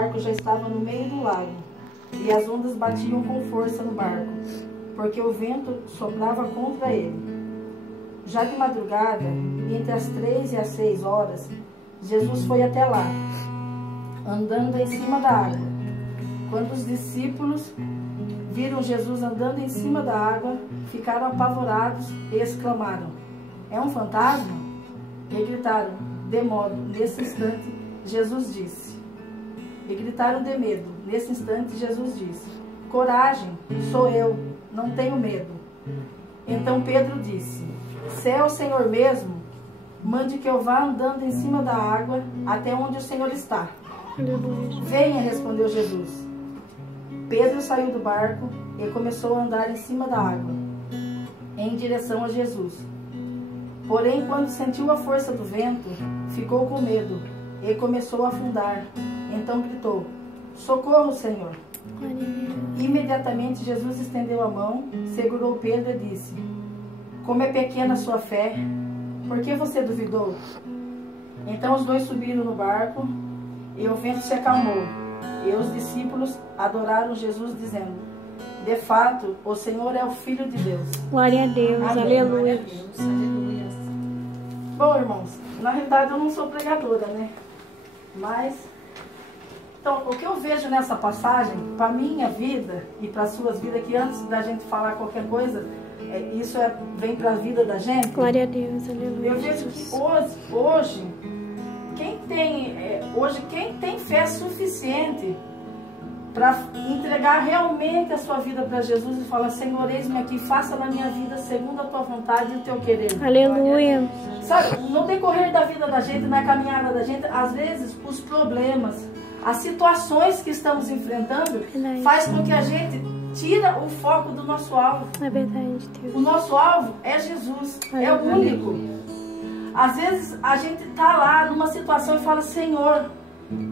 O barco já estava no meio do lago, e as ondas batiam com força no barco, porque o vento soprava contra ele. Já de madrugada, entre as 3 e as 6 horas, Jesus foi até lá, andando em cima da água. Quando os discípulos viram Jesus andando em cima da água, ficaram apavorados e exclamaram: "É um fantasma?" E gritaram de modo. Nesse instante, Jesus disse. E gritaram de medo. Nesse instante, Jesus disse: "Coragem, sou eu, não tenho medo." Então Pedro disse: "Se é o Senhor mesmo, mande que eu vá andando em cima da água até onde o Senhor está." "Venha", respondeu Jesus. Pedro saiu do barco e começou a andar em cima da água, em direção a Jesus. Porém, quando sentiu a força do vento, ficou com medo e começou a afundar. Então gritou: "Socorro, Senhor!" Imediatamente Jesus estendeu a mão, segurou Pedro e disse: "Como é pequena a sua fé, por que você duvidou?" Então os dois subiram no barco e o vento se acalmou. E os discípulos adoraram Jesus, dizendo: "De fato, o Senhor é o Filho de Deus." Glória a Deus, Amém. aleluia. Bom, irmãos, na realidade eu não sou pregadora, né? Mas, então, o que eu vejo nessa passagem, para a minha vida e para as suas vidas, que antes da gente falar qualquer coisa, isso vem para a vida da gente. Glória a Deus, aleluia. Eu vejo que hoje quem tem fé suficiente para entregar realmente a sua vida para Jesus e falar: "Senhor, eis-me aqui, faça na minha vida segundo a tua vontade e o teu querer." Aleluia. Sabe, no decorrer da vida da gente, na caminhada da gente, às vezes os problemas, as situações que estamos enfrentando, faz com que a gente tira o foco do nosso alvo. É verdade, Deus. O nosso alvo é Jesus, é o único. Às vezes a gente está lá numa situação e fala: "Senhor,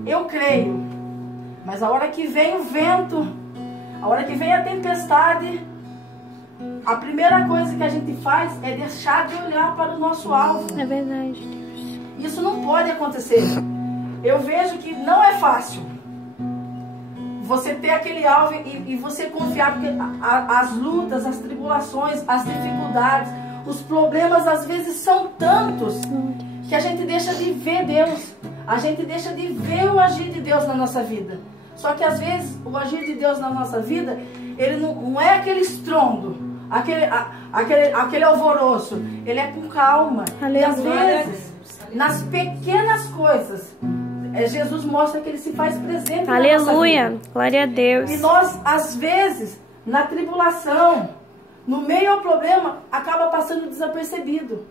eu creio." Mas a hora que vem o vento, a hora que vem a tempestade, a primeira coisa que a gente faz é deixar de olhar para o nosso alvo. É verdade, Deus. Isso não pode acontecer. Eu vejo que não é fácil você ter aquele alvo e você confiar, porque as lutas, as tribulações, as dificuldades, os problemas às vezes são tantos que a gente deixa de ver Deus, a gente deixa de ver o agir de Deus na nossa vida. Só que às vezes o agir de Deus na nossa vida, ele não é aquele estrondo, aquele alvoroço, ele é com calma. Aleluia. E às vezes, nas pequenas coisas, Jesus mostra que ele se faz presente na nossa vida. Aleluia, glória a Deus. E nós, às vezes, na tribulação, no meio ao problema, acaba passando desapercebido.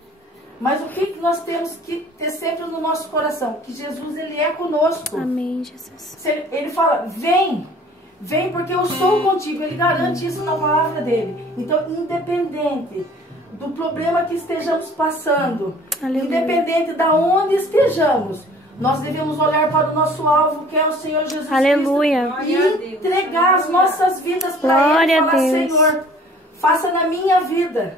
Mas o que nós temos que ter sempre no nosso coração? Que Jesus, ele é conosco. Amém, Jesus. Ele fala: "Vem, vem porque eu sou contigo." Ele garante isso na palavra dele. Então, independente do problema que estejamos passando, Aleluia. Independente de onde estejamos, nós devemos olhar para o nosso alvo, que é o Senhor Jesus Aleluia. Cristo, e entregar as nossas vidas para Ele e falar: "Senhor, faça na minha vida."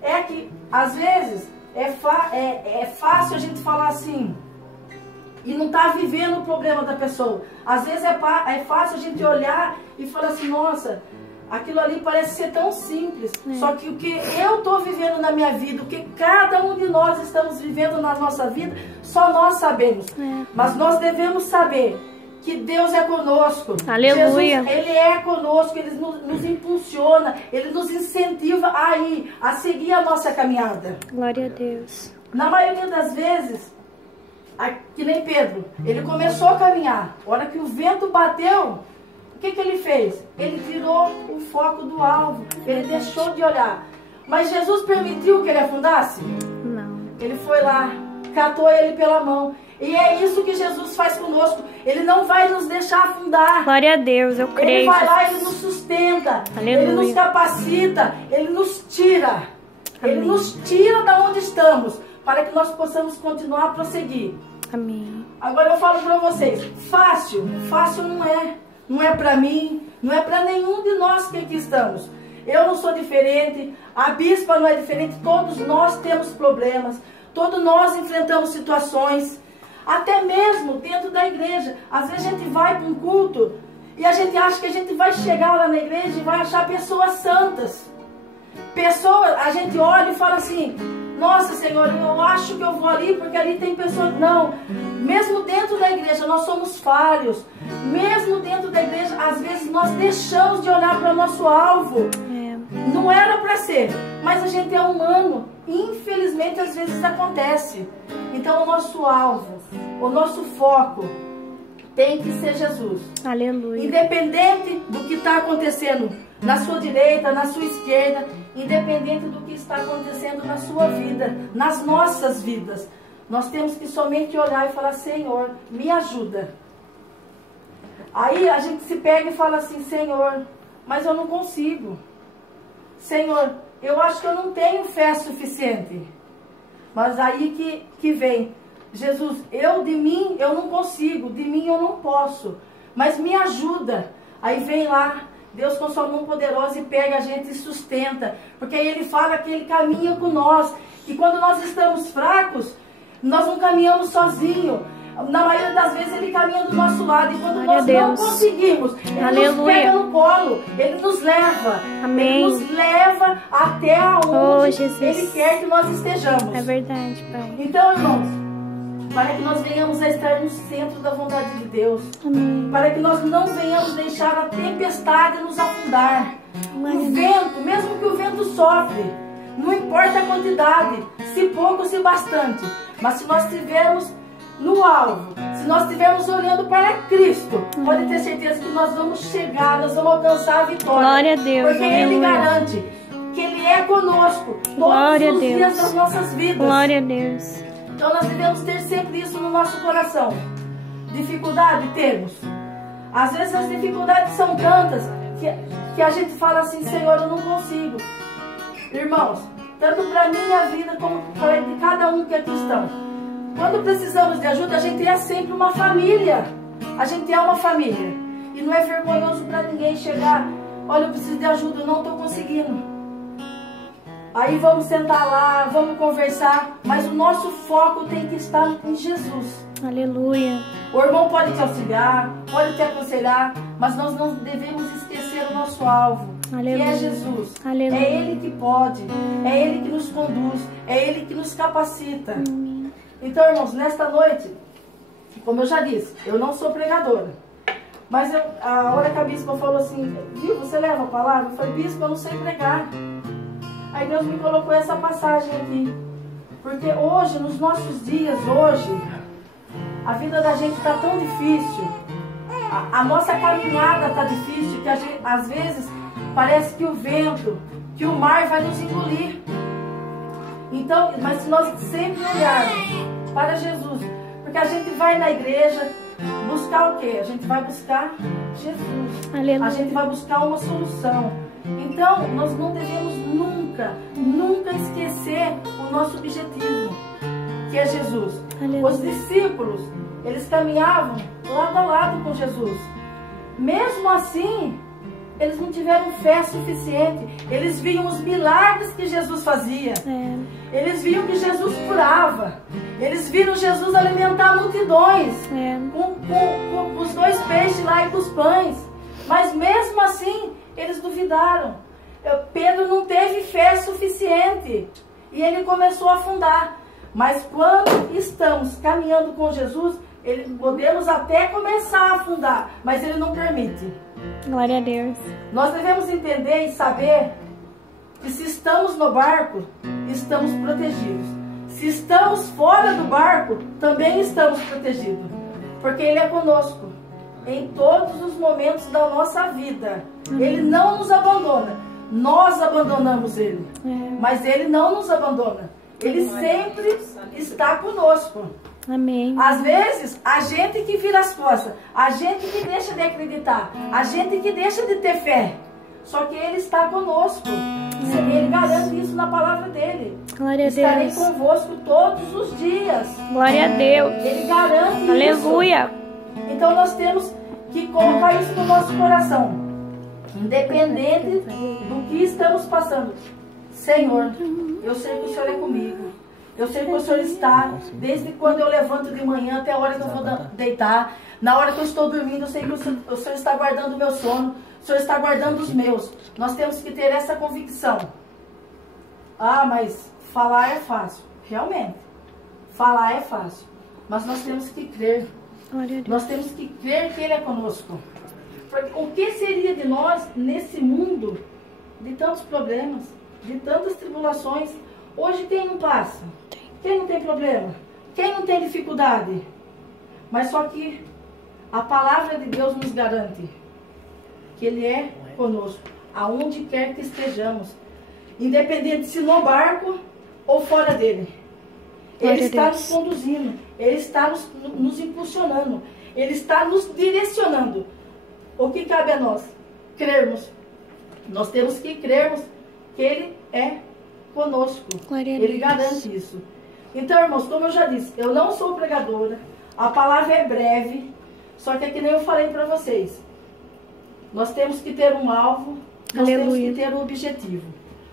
É que, às vezes, é fácil a gente falar assim e não tá vivendo o problema da pessoa. Às vezes é fácil a gente olhar e falar assim: "Nossa, aquilo ali parece ser tão simples." Só que o que eu estou vivendo na minha vida, o que cada um de nós estamos vivendo na nossa vida, só nós sabemos. Mas nós devemos saber que Deus é conosco. Aleluia. Jesus, ele é conosco, ele nos impulsiona, ele nos incentiva a seguir a nossa caminhada. Glória a Deus. Na maioria das vezes, que nem Pedro, ele começou a caminhar. A hora que o vento bateu, o que ele fez? Ele tirou o foco do alvo, ele deixou de olhar. Mas Jesus permitiu que ele afundasse? Não. Ele foi lá, catou ele pela mão. E é isso que Jesus faz conosco. Ele não vai nos deixar afundar. Glória a Deus, eu creio. Ele vai lá, ele nos sustenta. Aleluia. Ele nos capacita. Ele nos tira. Amém. Ele nos tira da onde estamos, para que nós possamos continuar a prosseguir. Amém. Agora eu falo para vocês, fácil não é. Não é para mim, não é para nenhum de nós que aqui estamos. Eu não sou diferente, a bispa não é diferente, todos nós temos problemas, todos nós enfrentamos situações. Até mesmo dentro da igreja. Às vezes a gente vai para um culto e a gente acha que a gente vai chegar lá na igreja e vai achar pessoas santas. Pessoas, a gente olha e fala assim, nossa, Senhor, eu acho que eu vou ali porque ali tem pessoas. Não, mesmo dentro da igreja nós somos falhos. Mesmo dentro da igreja, às vezes nós deixamos de olhar para o nosso alvo. Não era para ser, mas a gente é humano. Infelizmente, às vezes acontece. Então, o nosso alvo, o nosso foco tem que ser Jesus. Aleluia. Independente do que está acontecendo na sua direita, na sua esquerda, independente do que está acontecendo na sua vida, nas nossas vidas, nós temos que somente olhar e falar, Senhor, me ajuda. Aí a gente se pega e fala assim, Senhor, mas eu não consigo. Senhor, eu acho que eu não tenho fé suficiente. Mas aí que vem, Jesus, de mim eu não consigo, de mim eu não posso, mas me ajuda. Aí vem lá, Deus com sua mão poderosa e pega a gente e sustenta. Porque aí Ele fala que Ele caminha com nós. E quando nós estamos fracos, nós não caminhamos sozinhos. Na maioria das vezes Ele caminha do nosso lado. E quando nós não conseguimos, Ele nos pega no colo. Ele nos leva. Amém. Ele nos leva até aonde Ele quer que nós estejamos. É verdade, Pai. Então, irmãos, para que nós venhamos a estar no centro da vontade de Deus. Amém. Para que nós não venhamos deixar a tempestade nos afundar. O vento, mesmo que o vento sopre, não importa a quantidade, se pouco ou se bastante. Mas se nós estivermos no alvo, se nós estivermos olhando para Cristo, pode ter certeza que nós vamos chegar, nós vamos alcançar a vitória. Glória a Deus. Porque Ele garante que Ele é conosco todos os dias das nossas vidas. Glória a Deus. Então nós devemos ter sempre isso no nosso coração. Dificuldade temos. Às vezes as dificuldades são tantas que a gente fala assim, Senhor, eu não consigo. Irmãos, tanto para a minha vida como para de cada um que aqui estão. Quando precisamos de ajuda, a gente é sempre uma família. A gente é uma família. E não é vergonhoso para ninguém chegar, olha, eu preciso de ajuda, eu não estou conseguindo. Aí vamos sentar lá, vamos conversar, mas o nosso foco tem que estar em Jesus. Aleluia. O irmão pode te auxiliar, pode te aconselhar, mas nós não devemos esquecer o nosso alvo, Aleluia. que é Jesus. Aleluia. É Ele que pode, é Ele que nos conduz, é Ele que nos capacita. Então, irmãos, nesta noite, como eu já disse, eu não sou pregadora, mas a hora que a bispa falou assim, viu, você leva a palavra? Eu falei, bispa, eu não sei pregar. Aí Deus me colocou essa passagem aqui. Porque hoje, nos nossos dias, a vida da gente está tão difícil. A nossa caminhada está difícil, que a gente, às vezes parece que o vento, que o mar vai nos engolir. Então, mas se nós sempre olharmos para Jesus, porque a gente vai na igreja buscar o quê? A gente vai buscar Jesus. Aleluia. A gente vai buscar uma solução. Então, nós não devemos nunca esquecer o nosso objetivo, que é Jesus. Aleluia. Os discípulos, eles caminhavam lado a lado com Jesus. Mesmo assim, eles não tiveram fé suficiente. Eles viam os milagres que Jesus fazia. Eles viam que Jesus curava. Eles viram Jesus alimentar multidões com os 2 peixes lá e com os pães. Mas mesmo assim, eles duvidaram. Pedro não teve fé suficiente. E ele começou a afundar. Mas quando estamos caminhando com Jesus, podemos até começar a afundar, mas Ele não permite. Glória a Deus. Nós devemos entender e saber que se estamos no barco, estamos protegidos. Se estamos fora do barco, também estamos protegidos. Porque Ele é conosco em todos os momentos da nossa vida. Ele não nos abandona. Nós abandonamos Ele. Mas Ele não nos abandona. Ele sempre está conosco. Amém. Às vezes, a gente que vira as costas, a gente que deixa de acreditar, a gente que deixa de ter fé. Só que Ele está conosco. Ele garante isso na palavra dele. Glória a Deus. Estarei convosco todos os dias. Glória a Deus. Ele garante Aleluia. isso. Então nós temos que colocar isso no nosso coração. Independente do que estamos passando. Senhor, eu sei que o Senhor é comigo. Eu sei que o Senhor está, desde quando eu levanto de manhã até a hora que eu vou deitar. Na hora que eu estou dormindo, eu sei que o Senhor está guardando o meu sono. O Senhor está guardando os meus. Nós temos que ter essa convicção. Ah, mas falar é fácil. Realmente. Falar é fácil. Mas nós temos que crer. Nós temos que crer que Ele é conosco. Porque o que seria de nós nesse mundo de tantos problemas, de tantas tribulações? Hoje quem não passa? Quem não tem problema? Quem não tem dificuldade? Mas só que a palavra de Deus nos garante que Ele é conosco, aonde quer que estejamos, independente se no barco ou fora dele. Ele está nos conduzindo, Ele está nos impulsionando, Ele está nos direcionando. O que cabe a nós? Crermos. Nós temos que crermos que Ele é conosco. Ele garante isso. Então, irmãos, como eu já disse, eu não sou pregadora, a palavra é breve, só que é que nem eu falei para vocês. Nós temos que ter um alvo, nós temos que ter um objetivo.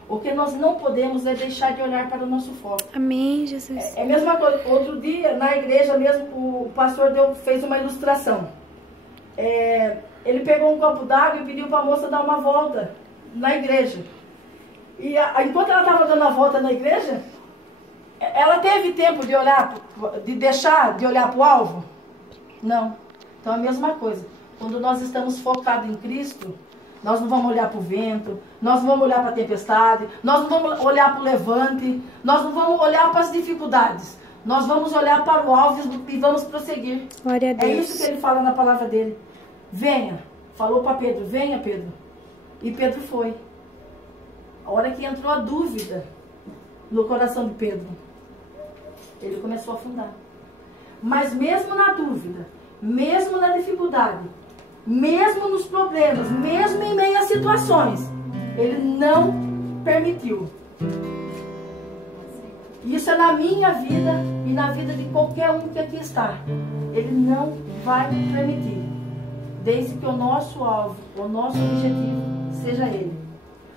O que nós não podemos é deixar de olhar para o nosso foco. Amém, Jesus. É a mesma coisa. Outro dia, na igreja mesmo, o pastor fez uma ilustração. Ele pegou um copo d'água e pediu para a moça dar uma volta na igreja. E enquanto ela estava dando a volta na igreja, ela teve tempo de olhar, de deixar de olhar para o alvo? Não. Então é a mesma coisa. Quando nós estamos focados em Cristo, nós não vamos olhar para o vento, nós não vamos olhar para a tempestade, nós não vamos olhar para o levante, nós não vamos olhar para as dificuldades. Nós vamos olhar para o alvo e vamos prosseguir. Glória a Deus. É isso que ele fala na palavra dele. Venha. Falou para Pedro, venha, Pedro. E Pedro foi. A hora que entrou a dúvida no coração de Pedro, ele começou a afundar. Mas mesmo na dúvida, mesmo na dificuldade, mesmo nos problemas, mesmo em meio a situações, ele não permitiu. Isso é na minha vida e na vida de qualquer um que aqui está. Ele não vai permitir, desde que o nosso alvo, o nosso objetivo seja Ele.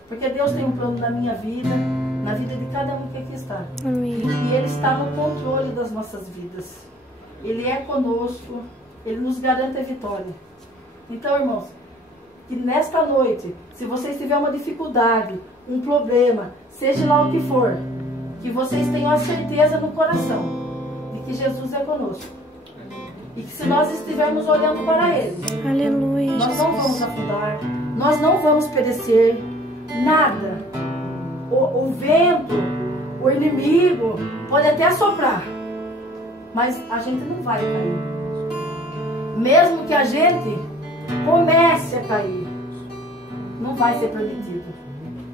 Porque Deus tem um plano na minha vida, na vida de cada um que aqui está. Amém. E Ele está no controle das nossas vidas. Ele é conosco, Ele nos garante a vitória. Então, irmãos, que nesta noite, se vocês tiverem uma dificuldade, um problema, seja lá o que for, que vocês tenham a certeza no coração de que Jesus é conosco. E que se nós estivermos olhando para Ele, aleluia, nós não vamos afundar, nós não vamos perecer, nada. O vento, o inimigo pode até soprar, mas a gente não vai cair. Mesmo que a gente comece a cair, não vai ser permitido.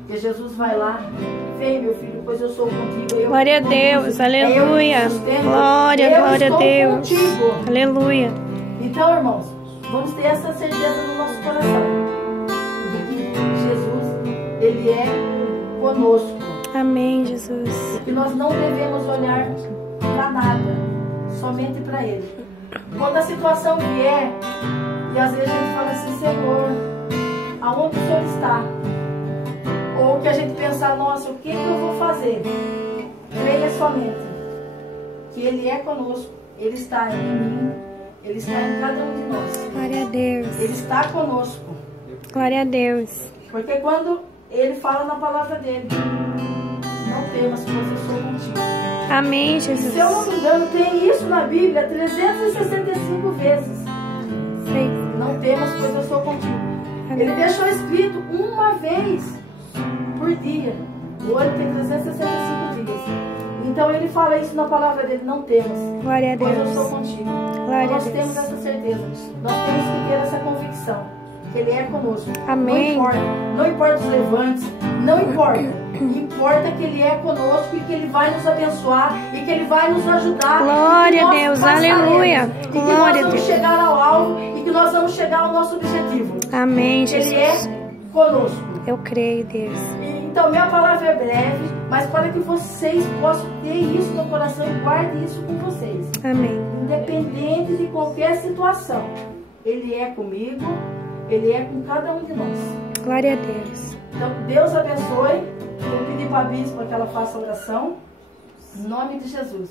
Porque Jesus vai lá, vem meu filho, pois eu sou contigo. Glória a Deus, aleluia. Glória, glória a Deus. Contigo. Aleluia. Então, irmãos, vamos ter essa certeza no nosso coração de que Jesus, Ele é conosco. Amém, Jesus. E que nós não devemos olhar para nada, somente para Ele. Quando a situação vier, e às vezes a gente fala assim, Senhor, aonde o Senhor está? Ou que a gente pensar, nossa, o que eu vou fazer? Creia somente que Ele é conosco, Ele está em mim, Ele está em cada um de nós. Glória a Deus. Ele está conosco. Glória a Deus. Porque quando Ele fala na palavra dele, não temas, pois eu sou contigo. Amém, Jesus. Se eu não me engano, tem isso na Bíblia 365 vezes. Sei. Não temas, pois eu sou contigo. Ele deixou escrito uma vez por dia. O ano tem 365 dias. Então ele fala isso na palavra dele, não temas, Glória a Deus. pois eu sou contigo. Glória Então, nós a Deus. temos essa certeza. Nós temos que ter essa convicção que Ele é conosco. Amém. Não importa os levantes, não importa. Importa que Ele é conosco e que Ele vai nos abençoar e que Ele vai nos ajudar. Glória a Deus, aleluia. E que Glória nós a vamos Deus. chegar ao alvo e que nós vamos chegar ao nosso objetivo. Amém, Ele é Jesus. conosco. Eu creio, Deus. Então, minha palavra é breve, mas para que vocês possam ter isso no coração e guardem isso com vocês. Amém. Independente de qualquer situação, Ele é comigo, Ele é com cada um de nós. Glória a Deus. Então, Deus abençoe. Eu vou pedir para a bispa que ela faça a oração. Em nome de Jesus.